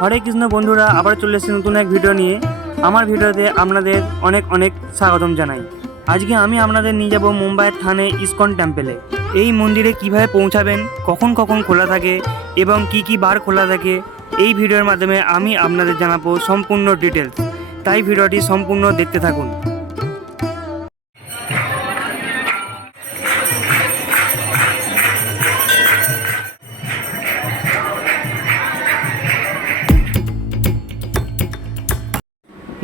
হরে কৃষ্ণ বন্ধুরা, আবার চলে এসেছি নতুন এক ভিডিও নিয়ে। আমার ভিডিওতে আপনাদের অনেক অনেক স্বাগতম জানাই। আজকে আমি আপনাদের নিয়ে যাব মুম্বাইয়ের থানে ইসকন টেম্পেলে এই মন্দিরে কীভাবে পৌঁছাবেন, কখন কখন খোলা থাকে এবং কি কি বার খোলা থাকে, এই ভিডিওর মাধ্যমে আমি আপনাদের জানাব সম্পূর্ণ ডিটেলস তাই ভিডিওটি সম্পূর্ণ দেখতে থাকুন।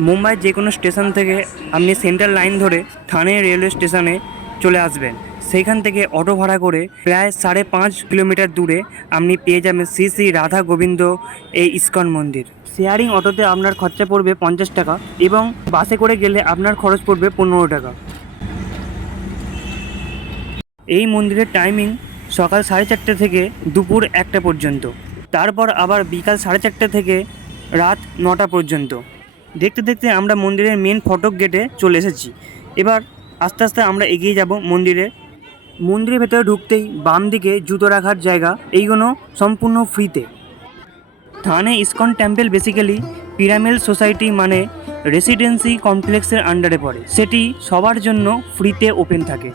মুম্বাইয়ের যে কোনো স্টেশন থেকে আপনি সেন্ট্রাল লাইন ধরে থানে রেলওয়ে স্টেশনে চলে আসবেন। সেইখান থেকে অটো ভাড়া করে প্রায় সাড়ে পাঁচ কিলোমিটার দূরে আপনি পেয়ে যাবেন শ্রী শ্রী রাধা গোবিন্দ এই ইস্কন মন্দির। শেয়ারিং অটোতে আপনার খরচা পড়বে পঞ্চাশ টাকা এবং বাসে করে গেলে আপনার খরচ পড়বে পনেরো টাকা। এই মন্দিরের টাইমিং সকাল সাড়ে চারটে থেকে দুপুর একটা পর্যন্ত। তারপর আবার বিকাল সাড়ে চারটে থেকে রাত নটা পর্যন্ত। দেখতে দেখতে আমরা মন্দিরের মেন ফটক গেটে চলে এসেছি। এবার আস্তে আস্তে আমরা এগিয়ে যাব মন্দিরে। মন্দিরের ভেতরে ঢুকতেই বাম দিকে জুতো রাখার জায়গা, এইগুলো সম্পূর্ণ ফ্রিতে Thane ISKCON temple basically pyramid society মানে রেসিডেন্সি কমপ্লেক্সের আন্ডারে পড়ে। সেটি সবার জন্য ফ্রিতে ওপেন থাকে।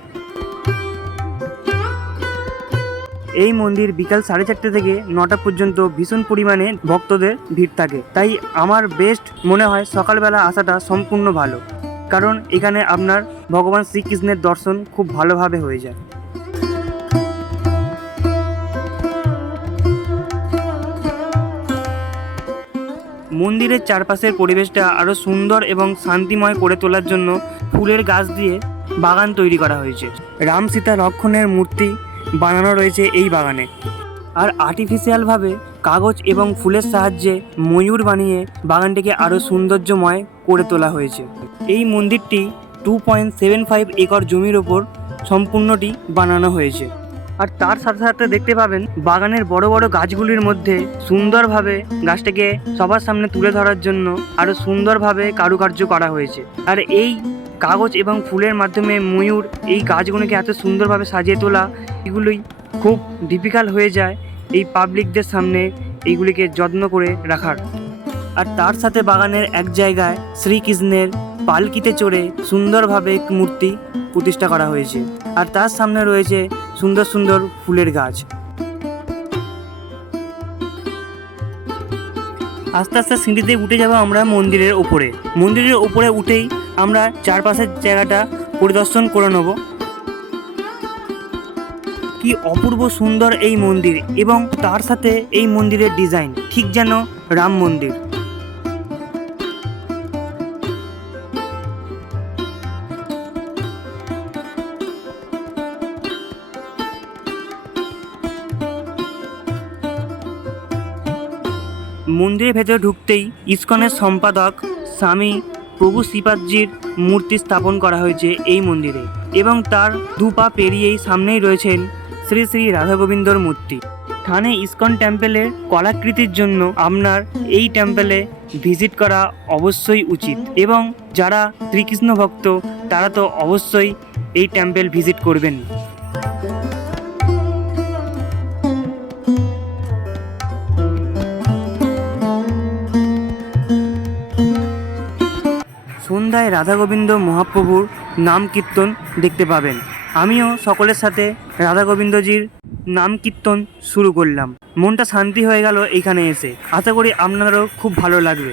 এই মন্দির বিকাল সাড়ে চারটে থেকে নটা পর্যন্ত ভীষণ পরিমাণে ভক্তদের ভিড় থাকে। তাই আমার বেস্ট মনে হয় সকালবেলা আসাটা সম্পূর্ণ ভালো। কারণ এখানে আপনার ভগবান শ্রীকৃষ্ণের দর্শন খুব ভালোভাবে হয়ে যায়। মন্দিরের চারপাশের পরিবেশটা আরও সুন্দর এবং শান্তিময় করে তোলার জন্য ফুলের গাছ দিয়ে বাগান তৈরি করা হয়েছে। রাম সীতা লক্ষণের মূর্তি বানানো রয়েছে এই বাগানে। আর আর্টিফিশিয়ালভাবে কাগজ এবং ফুলের সাহায্যে ময়ূর বানিয়ে বাগানটিকে আরও সৌন্দর্যময় করে তোলা হয়েছে। এই মন্দিরটি two point seven five acre জমির ওপর সম্পূর্ণটি বানানো হয়েছে। আর তার সাথে সাথে দেখতে পাবেন বাগানের বড় বড় গাছগুলির মধ্যে সুন্দরভাবে গাছটাকে সবার সামনে তুলে ধরার জন্য আরও সুন্দরভাবে কারুকার্য করা হয়েছে। আর এই কাগজ এবং ফুলের মাধ্যমে ময়ূর এই গাছগুলোকে এত সুন্দরভাবে সাজিয়ে তোলা, এগুলোই খুব ডিফিকাল্ট হয়ে যায় এই পাবলিকদের সামনে এইগুলিকে যত্ন করে রাখার। আর তার সাথে বাগানের এক জায়গায় শ্রীকৃষ্ণের পালকিতে চড়ে সুন্দরভাবে মূর্তি প্রতিষ্ঠা করা হয়েছে। আর তার সামনে রয়েছে সুন্দর সুন্দর ফুলের গাছ। আস্তে আস্তে সিঁড়িতে উঠে যাব আমরা মন্দিরের ওপরে। মন্দিরের ওপরে উঠেই আমরা চারপাশের জায়গাটা পরিদর্শন করে নেব। কি অপূর্ব সুন্দর এই মন্দির এবং তার সাথে এই মন্দিরের ডিজাইন, ঠিক যেন রাম মন্দির। মন্দিরের ভেতরে ঢুকতেই ইস্কনের সম্পাদক স্বামী প্রভু শ্রীপাদজির মূর্তি স্থাপন করা হয়েছে এই মন্দিরে এবং তার দু পা পেরিয়েই সামনেই রয়েছেন শ্রী শ্রী রাধা গোবিন্দর মূর্তি। থানে ইসকন টেম্পেলের কলাকৃতির জন্য আপনার এই টেম্পেলে ভিজিট করা অবশ্যই উচিত এবং যারা শ্রীকৃষ্ণ ভক্ত তারা তো অবশ্যই এই টেম্পেল ভিজিট করবেন। সন্ধ্যায় রাধা গোবিন্দ মহাপ্রভুর নাম কীর্তন দেখতে পাবেন। আমিও সকলের সাথে রাধা গোবিন্দজির নাম কীর্তন শুরু করলাম। মনটা শান্তি হয়ে গেল এখানে এসে। আশা করি আপনারও খুব ভালো লাগবে।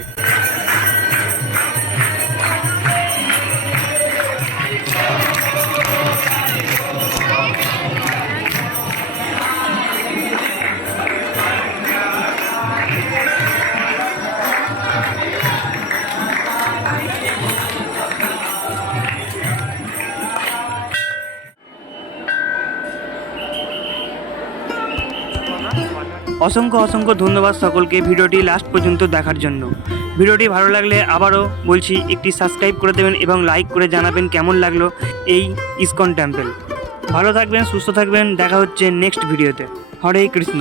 অসংখ্য অসংখ্য ধন্যবাদ সকলকে ভিডিওটি লাস্ট পর্যন্ত দেখার জন্য। ভিডিওটি ভালো লাগলে আবারও বলছি, একটি সাবস্ক্রাইব করে দেবেন এবং লাইক করে জানাবেন কেমন লাগল এই ইসকন টেম্পেল ভালো থাকবেন, সুস্থ থাকবেন, দেখা হচ্ছে নেক্সট ভিডিওতে হরে কৃষ্ণ।